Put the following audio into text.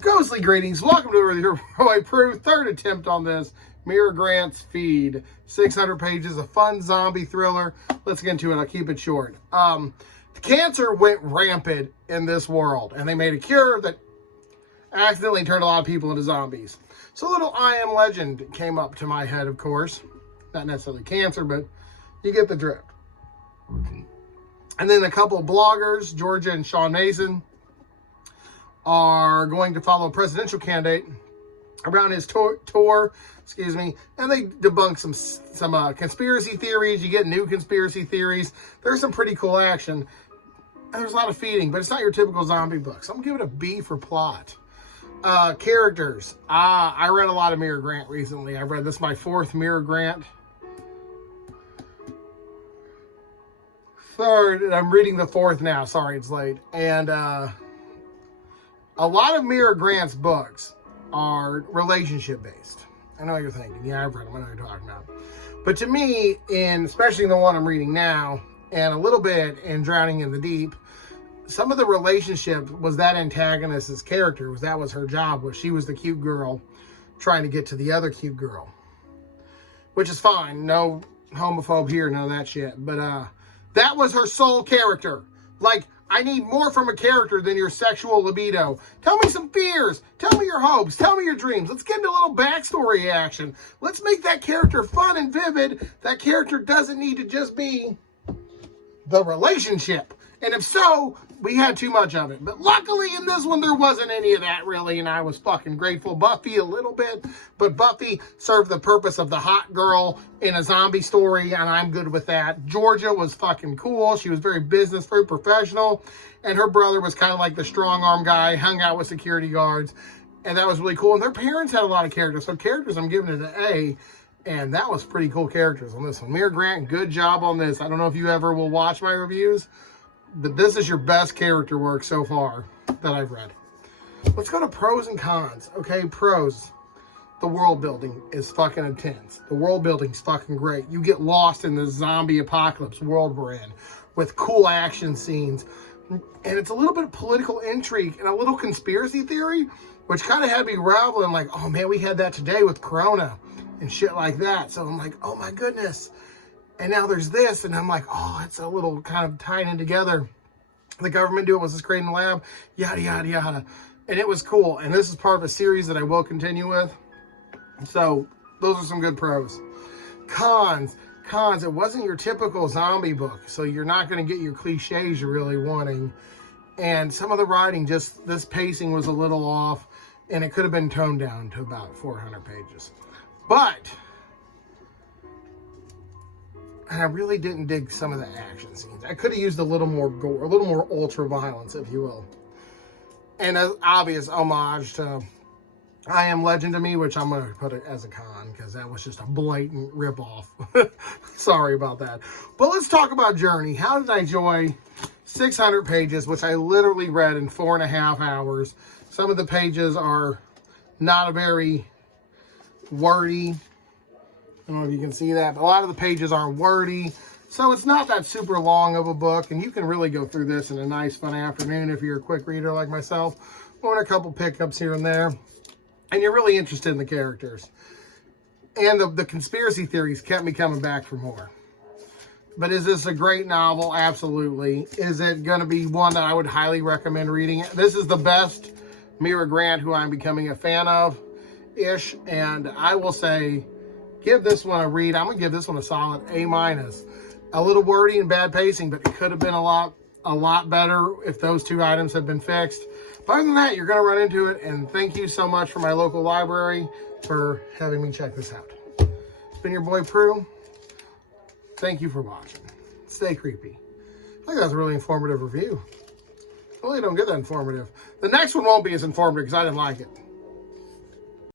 Ghostly greetings. Welcome to your boy Prue. Third attempt on this. Mira Grant's Feed. 600 pages, a fun zombie thriller. Let's get into it. I'll keep it short. Cancer went rampant in this world, and they made a cure that accidentally turned a lot of people into zombies. So a little I Am Legend came up to my head, of course. Not necessarily cancer, but you get the drift. And then a couple of bloggers, Georgia and Sean Mason, are going to follow a presidential candidate around his tour, and they debunk some conspiracy theories. You get new conspiracy theories. There's some pretty cool action. And there's a lot of feeding, but it's not your typical zombie book. So I'm going to give it a B for plot. Characters. I read a lot of Mira Grant recently. I've read this, my fourth Mira Grant. Third, and I'm reading the fourth now. Sorry, it's late. And a lot of Mira Grant's books are relationship-based. I know what you're thinking. Yeah, I've read them. I know what you're talking about. But to me, especially the one I'm reading now, and a little bit in Drowning in the Deep, some of the relationship was that antagonist's character. That was her job. She was the cute girl trying to get to the other cute girl. Which is fine. No homophobe here, none of that shit. But that was her sole character. Like, I need more from a character than your sexual libido. Tell me some fears. Tell me your hopes. Tell me your dreams. Let's get into a little backstory action. Let's make that character fun and vivid. That character doesn't need to just be the relationship. And if so, we had too much of it. But luckily in this one, there wasn't any of that really. And I was fucking grateful. Buffy a little bit. But Buffy served the purpose of the hot girl in a zombie story. And I'm good with that. Georgia was fucking cool. She was very business, very professional. And her brother was kind of like the strong arm guy. Hung out with security guards. And that was really cool. And their parents had a lot of characters. So characters, I'm giving it an A. And that was pretty cool characters on this one. Mira Grant, good job on this. I don't know if you ever will watch my reviews, but this is your best character work so far that I've read. Let's go to pros and cons. Okay, pros. The world building is fucking intense. The world building's fucking great. You get lost in the zombie apocalypse world we're in with cool action scenes. And it's a little bit of political intrigue and a little conspiracy theory, which kind of had me raveling like, oh man, we had that today with Corona and shit like that. So I'm like, oh my goodness. And now there's this, and I'm like, oh, it's a little kind of tying in together. The government do it, was this created in the lab? Yada, yada, yada. And it was cool. And this is part of a series that I will continue with. So those are some good pros. Cons. It wasn't your typical zombie book. So you're not going to get your cliches you're really wanting. And some of the writing, just this pacing was a little off. And it could have been toned down to about 400 pages. But and I really didn't dig some of the action scenes. I could have used a little more gore, a little more ultra violence, if you will. And an obvious homage to I Am Legend to me, which I'm going to put it as a con, because that was just a blatant ripoff. Sorry about that. But let's talk about Journey. How did I enjoy 600 pages, which I literally read in 4.5 hours. Some of the pages are not very wordy. I don't know if you can see that, but a lot of the pages aren't wordy. So it's not that super long of a book, and you can really go through this in a nice, fun afternoon if you're a quick reader like myself, or a couple pickups here and there, and you're really interested in the characters. And the conspiracy theories kept me coming back for more. But is this a great novel? Absolutely. Is it going to be one that I would highly recommend reading? This is the best Mira Grant, who I'm becoming a fan of-ish, and I will say, give this one a read. I'm going to give this one a solid A-. A little wordy and bad pacing, but it could have been a lot better if those two items had been fixed. But other than that, you're going to run into it. And thank you so much for my local library for having me check this out. It's been your boy Prue. Thank you for watching. Stay creepy. I think that was a really informative review. I really don't get that informative. The next one won't be as informative because I didn't like it.